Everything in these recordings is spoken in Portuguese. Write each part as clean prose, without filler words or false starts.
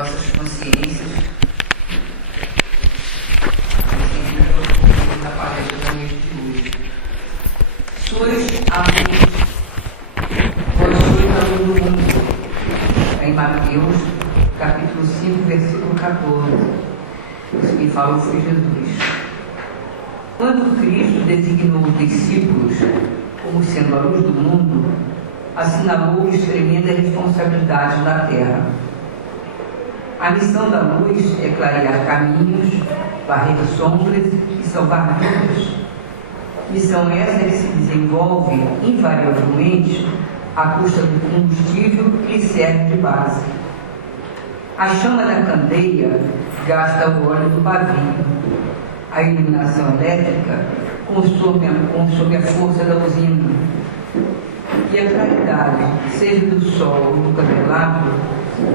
nossas consciências, da palestra da noite de hoje. Sois a luz, vós sois a luz do mundo. Em Mateus, capítulo 5, versículo 14. Isso que falou foi Jesus. Quando Cristo designou os discípulos como sendo a luz do mundo, assinalou-lhes tremenda responsabilidade na terra. A missão da luz é clarear caminhos, varrer sombras e salvar vidas. Missão essa que se desenvolve invariavelmente à custa do combustível que lhe serve de base. A chama da candeia gasta o óleo do pavio. A iluminação elétrica consome a força da usina. E a claridade, seja do sol ou do candelabro,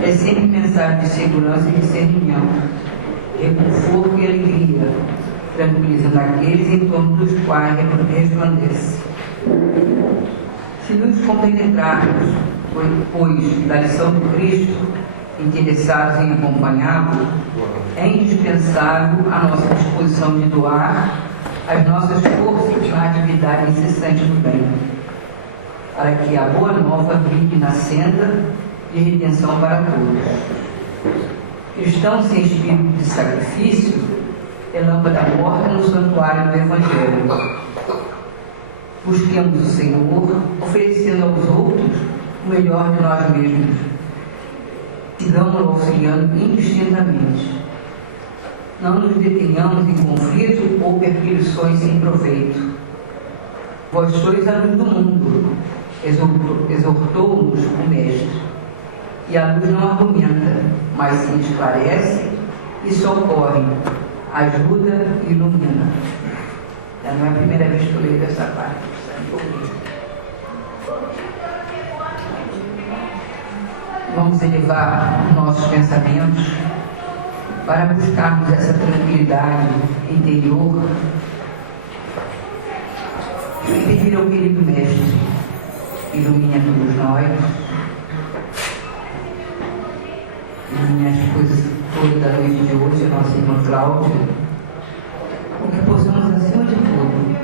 é sempre mensagem de segurança e discernimento, reconforto e alegria, tranquilizando aqueles em torno dos quais resplandece. Se nos compenetrarmos, pois, da lição do Cristo, interessados em acompanhá-lo, é indispensável a nossa disposição de doar as nossas forças na atividade incessante do bem, para que a boa nova brilhe na senda de redenção para todos. Cristão sem espírito de sacrifício é lâmpada morta no santuário do Evangelho. Busquemos o Senhor, oferecendo aos outros o melhor de nós mesmos. Sigamos-lo auxiliando indistintamente. Não nos detenhamos em conflito ou perseguições sem proveito. Vós sois a luz do mundo, exortou-nos o Mestre. E a luz não argumenta, mas sim esclarece e socorre, ajuda e ilumina. Já não é a primeira vez que eu leio essa parte. Vamos elevar nossos pensamentos para buscarmos essa tranquilidade interior e pedir ao querido Mestre, ilumine a todos nós, ilumine as coisas todas da noite de hoje, a nossa irmã Cláudia, para que possamos, acima de tudo,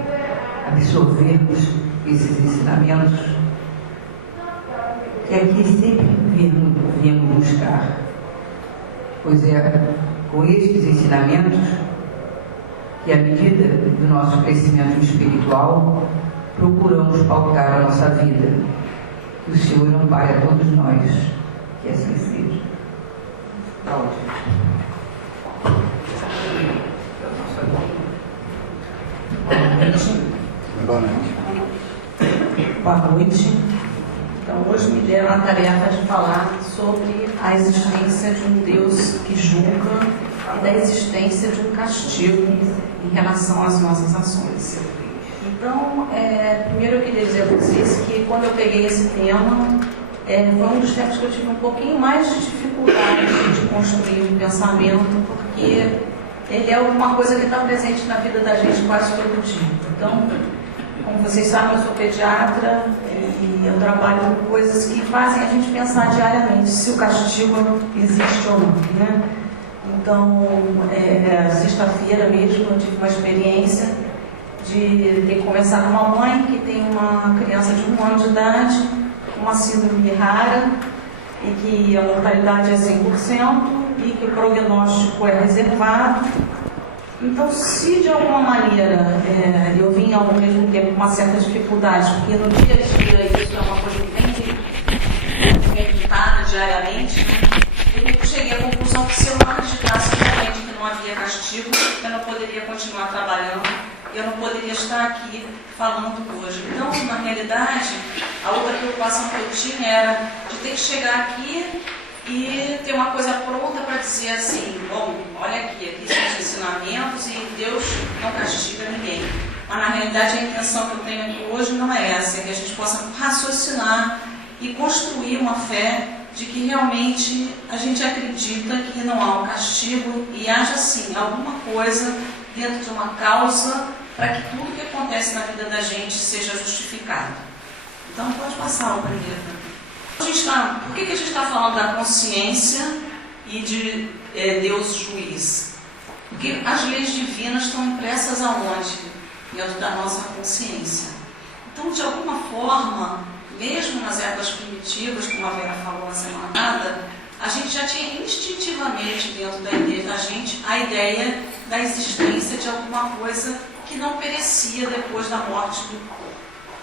absorvermos esses ensinamentos que aqui sempre viemos buscar, pois é com estes ensinamentos que, à medida do nosso crescimento espiritual, procuramos pautar a nossa vida. Que o Senhor ampare a todos nós, que assim seja. Boa noite. Então, hoje me deram a tarefa de falar sobre a existência de um Deus que julga e da existência de um castigo em relação às nossas ações. Então, primeiro eu queria dizer a vocês que quando eu peguei esse tema, foi um dos tempos que eu tive um pouquinho mais de dificuldade de construir um pensamento, porque ele é uma coisa que está presente na vida da gente quase todo dia. Então, como vocês sabem, eu sou pediatra e eu trabalho com coisas que fazem a gente pensar diariamente se o castigo existe ou não, né? Então, sexta-feira mesmo eu tive uma experiência de ter que conversar com uma mãe que tem uma criança de 1 ano de idade, uma síndrome rara, e que a mortalidade é 100% e que o prognóstico é reservado. Então, se de alguma maneira eu vim ao mesmo tempo com uma certa dificuldade, porque no dia a dia isso é uma coisa que tem editada diariamente, eu cheguei à conclusão que se eu não acreditasse realmente que não havia castigo, eu não poderia continuar trabalhando, eu não poderia estar aqui falando hoje. Então, na realidade, a outra preocupação que eu tinha era de ter que chegar aqui e ter uma coisa pronta para dizer assim, bom, olha aqui são os ensinamentos e Deus não castiga ninguém. Mas na realidade a intenção que eu tenho aqui hoje não é essa, é que a gente possa raciocinar e construir uma fé de que realmente a gente acredita que não há um castigo e haja sim alguma coisa dentro de uma causa para que tudo que acontece na vida da gente seja justificado. Então pode passar o primeiro. Por que a gente está falando da consciência e de Deus juiz. Porque as leis divinas estão impressas aonde? Dentro da nossa consciência. Então, de alguma forma, mesmo nas épocas primitivas, como a Vera falou na semana passada, a gente já tinha instintivamente dentro da gente a ideia da existência de alguma coisa que não perecia depois da morte do corpo.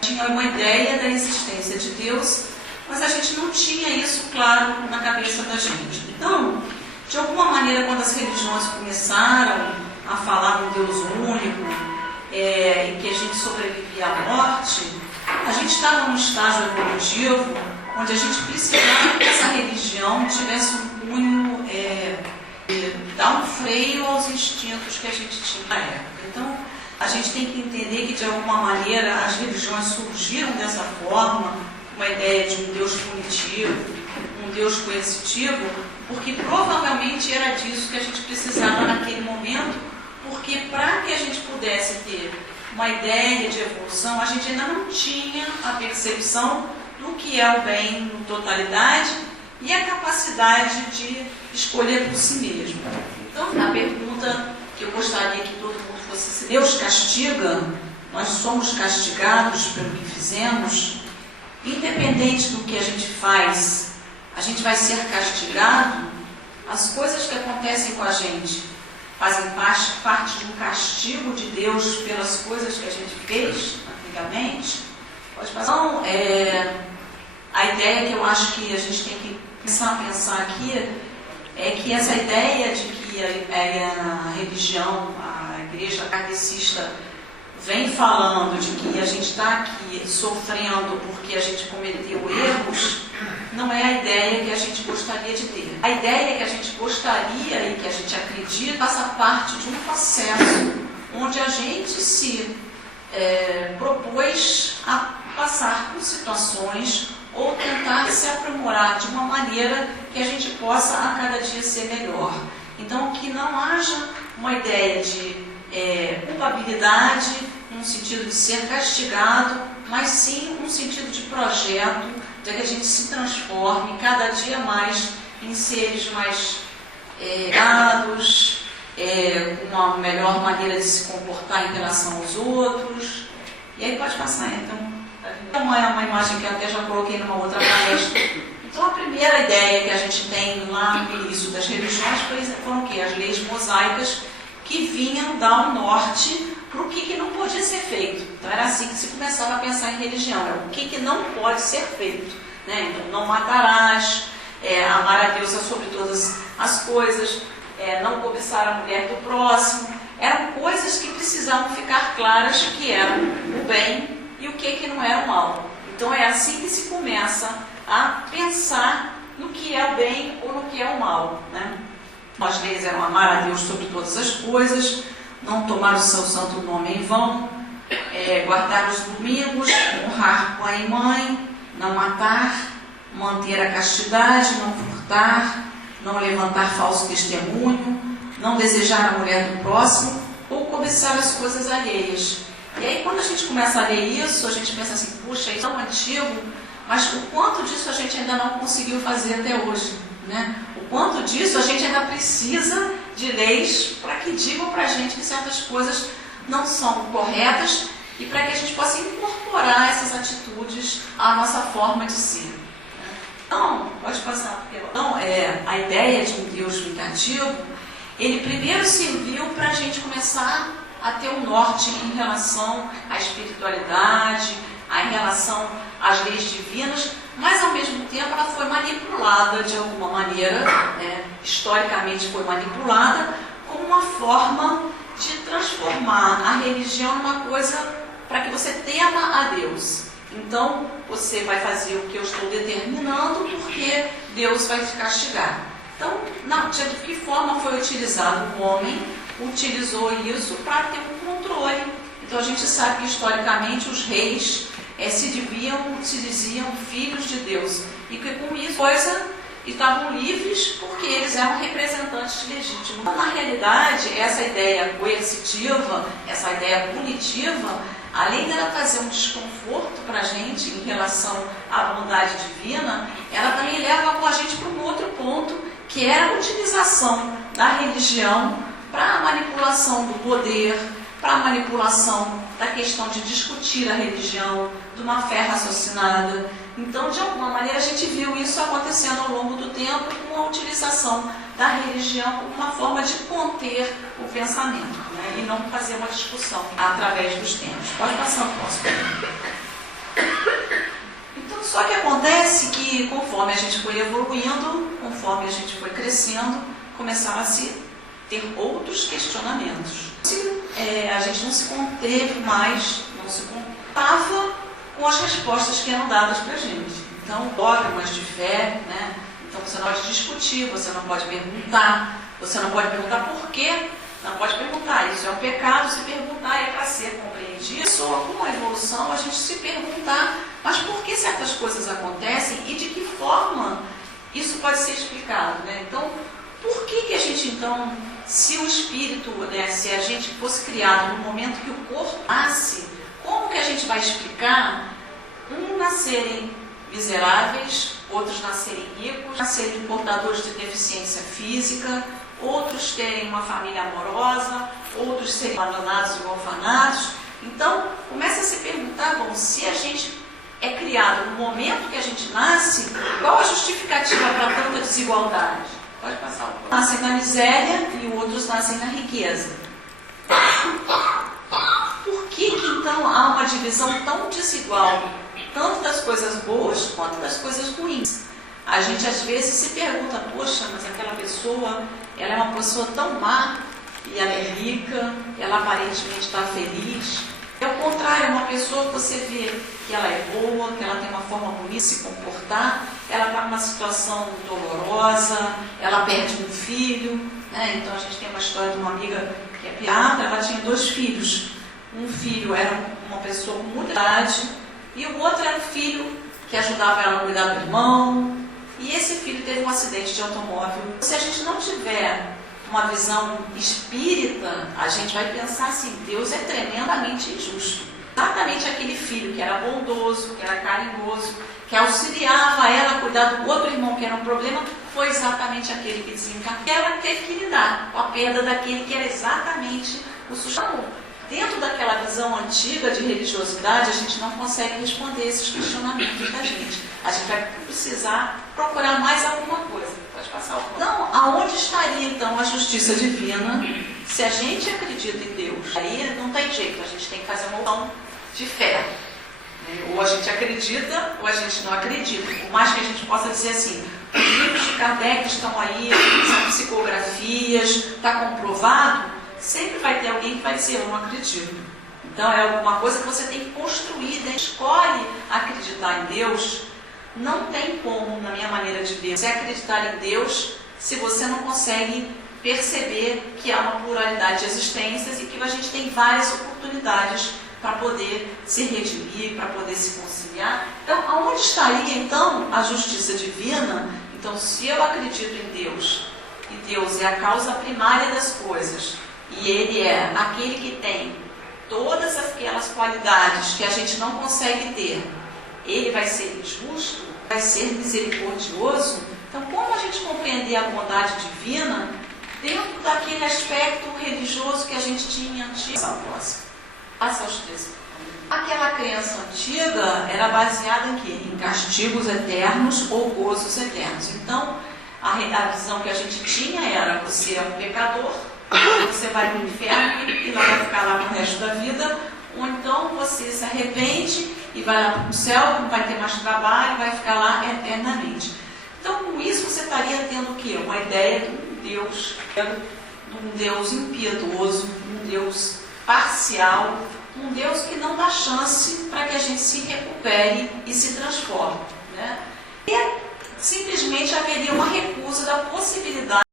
Tinha uma ideia da existência de Deus, mas a gente não tinha isso claro na cabeça da gente. Então, de alguma maneira, quando as religiões começaram a falar um Deus único, em que a gente sobrevivia à morte, a gente estava num estágio evolutivo onde a gente precisava que essa religião tivesse um cunho, dar um freio aos instintos que a gente tinha na época. Então, a gente tem que entender que, de alguma maneira, as religiões surgiram dessa forma, uma ideia de um Deus punitivo, um Deus coercitivo, porque provavelmente era disso que a gente precisava naquele momento, porque para que a gente pudesse ter uma ideia de evolução, a gente ainda não tinha a percepção do que é o bem na totalidade e a capacidade de escolher por si mesmo. Então, a pergunta que eu gostaria que todo mundo fosse: se Deus castiga, nós somos castigados pelo que fizemos, independente do que a gente faz, a gente vai ser castigado? As coisas que acontecem com a gente fazem parte de um castigo de Deus pelas coisas que a gente fez antigamente? Pode passar. Então, a ideia que eu acho que a gente tem que começar a pensar aqui é que essa ideia de que a religião, a igreja kardecista vem falando de que a gente está aqui sofrendo porque a gente cometeu erros, não é a ideia que a gente gostaria de ter. A ideia que a gente gostaria e que a gente acredita passa parte de um processo onde a gente se propôs a passar por situações ou tentar se aprimorar de uma maneira que a gente possa a cada dia ser melhor. Então, que não haja uma ideia de culpabilidade, num sentido de ser castigado, mas sim um sentido de projeto, de que a gente se transforme cada dia mais em seres mais dados, com uma melhor maneira de se comportar em relação aos outros. E aí pode passar, então. É uma imagem que eu até já coloquei numa outra palestra. Então, a primeira ideia que a gente tem lá no início das religiões foram o quê? As leis mosaicas, que vinham dar um norte para o que não podia ser feito. Então, era assim que se começava a pensar em religião: o que não pode ser feito, né? Então, não matarás, amar a Deus sobre todas as coisas, não cobiçar a mulher do próximo. Eram coisas que precisavam ficar claras, que eram o bem e o que não era o mal. Então, é assim que se começa a pensar no que é o bem ou no que é o mal, né? As leis eram amar a Deus sobre todas as coisas, não tomar o seu santo nome em vão, guardar os domingos, honrar pai e mãe, não matar, manter a castidade, não furtar, não levantar falso testemunho, não desejar a mulher do próximo ou cobiçar as coisas alheias. E aí, quando a gente começa a ler isso, a gente pensa assim: puxa, é tão antigo, mas o quanto disso a gente ainda não conseguiu fazer até hoje, né? O quanto disso a gente ainda precisa de leis para que digam para a gente que certas coisas não são corretas e para que a gente possa incorporar essas atitudes à nossa forma de ser. Então, pode passar. Então, a ideia de um Deus vingativo, ele primeiro serviu para a gente começar a ter um norte em relação à espiritualidade, em relação às leis divinas, mas ao mesmo tempo ela foi manipulada de alguma maneira, historicamente foi manipulada como uma forma de transformar a religião numa coisa para que você tema a Deus. Então, você vai fazer o que eu estou determinando porque Deus vai te castigar. Então, de que forma foi utilizado? O homem utilizou isso para ter um controle. Então, a gente sabe que historicamente os reis se diziam filhos de Deus e que com isso estavam livres porque eles eram representantes legítimos. Então, na realidade, essa ideia coercitiva, essa ideia punitiva, além dela trazer um desconforto para a gente em relação à bondade divina, ela também leva a gente para um outro ponto, que era a utilização da religião para a manipulação do poder, para a manipulação da questão de discutir a religião, de uma fé raciocinada. Então, de alguma maneira, a gente viu isso acontecendo ao longo do tempo com a utilização da religião como uma forma de conter o pensamento, né? E não fazer uma discussão através dos tempos. Pode passar o próximo. Então, só que acontece que, conforme a gente foi evoluindo, conforme a gente foi crescendo, começaram a se ter outros questionamentos. A gente não se conteve mais, não se contava com as respostas que eram dadas para a gente. Então, dogmas de fé, né? Então você não pode discutir, você não pode perguntar por quê, não pode perguntar, isso é um pecado, se perguntar é para ser compreendido. Só com a evolução a gente se perguntar, mas por que certas coisas acontecem e de que forma isso pode ser explicado, né? Então, por que a gente então, se o espírito, né, se a gente fosse criado no momento que o corpo nasce, como que a gente vai explicar nascerem miseráveis, outros nascerem ricos, nascerem portadores de deficiência física, outros terem uma família amorosa, outros serem abandonados e orfanados? Então, começa a se perguntar, bom, se a gente é criado no momento que a gente nasce, qual a justificativa para tanta desigualdade? Pode passar o próximo. Nascem na miséria e outros nascem na riqueza. Por que então há uma divisão tão desigual, tanto das coisas boas quanto das coisas ruins? A gente às vezes se pergunta, poxa, mas aquela pessoa, ela é uma pessoa tão má, e ela é rica, ela aparentemente está feliz. É o contrário, uma pessoa que você vê que ela é boa, que ela tem uma forma bonita de se comportar, ela está numa situação dolorosa, ela perde um filho, né? Então a gente tem uma história de uma amiga que é pediatra, ela tinha 2 filhos. Um filho era uma pessoa com muita idade e o outro era um filho que ajudava ela a cuidar do irmão, e esse filho teve um acidente de automóvel. Se a gente não tiver uma visão espírita, a gente vai pensar assim, Deus é tremendamente injusto. Exatamente aquele filho que era bondoso, que era carinhoso, que auxiliava ela a cuidar do outro irmão que era um problema, foi exatamente aquele que desencarnou. Ela teve que lidar com a perda daquele que era exatamente o sustento. Dentro daquela visão antiga de religiosidade, a gente não consegue responder esses questionamentos da gente. A gente vai precisar procurar mais alguma coisa. Pode passar o ponto. Então, aonde estaria então a justiça divina se a gente acredita em Deus? Aí não tem jeito, a gente tem que fazer uma opção de fé. Ou a gente acredita, ou a gente não acredita. Por mais que a gente possa dizer assim, os livros de Kardec estão aí, são psicografias, está comprovado, sempre vai ter alguém que vai dizer, eu não acredito. Então é alguma coisa que você tem que construir, né? Escolhe acreditar em Deus. Não tem como, na minha maneira de ver, você acreditar em Deus se você não consegue perceber que há uma pluralidade de existências e que a gente tem várias oportunidades para poder se redimir, para poder se conciliar. Então, aonde estaria então a justiça divina? Então, se eu acredito em Deus, e Deus é a causa primária das coisas, e Ele é aquele que tem todas aquelas qualidades que a gente não consegue ter, Ele vai ser injusto, vai ser misericordioso. Então, como a gente compreender a bondade divina dentro daquele aspecto religioso que a gente tinha antes? Passa aos 13. Aquela crença antiga era baseada em quê? Em castigos eternos ou gozos eternos. Então, a visão que a gente tinha era, você é um pecador, você vai para o inferno e não vai ficar lá no resto da vida, ou então você se arrepende e vai lá para o céu, não vai ter mais trabalho, vai ficar lá eternamente. Então, com isso, você estaria tendo o quê? Uma ideia de um Deus impiedoso, um Deus parcial, um Deus que não dá chance para que a gente se recupere e se transforme, né? E simplesmente haveria uma recusa da possibilidade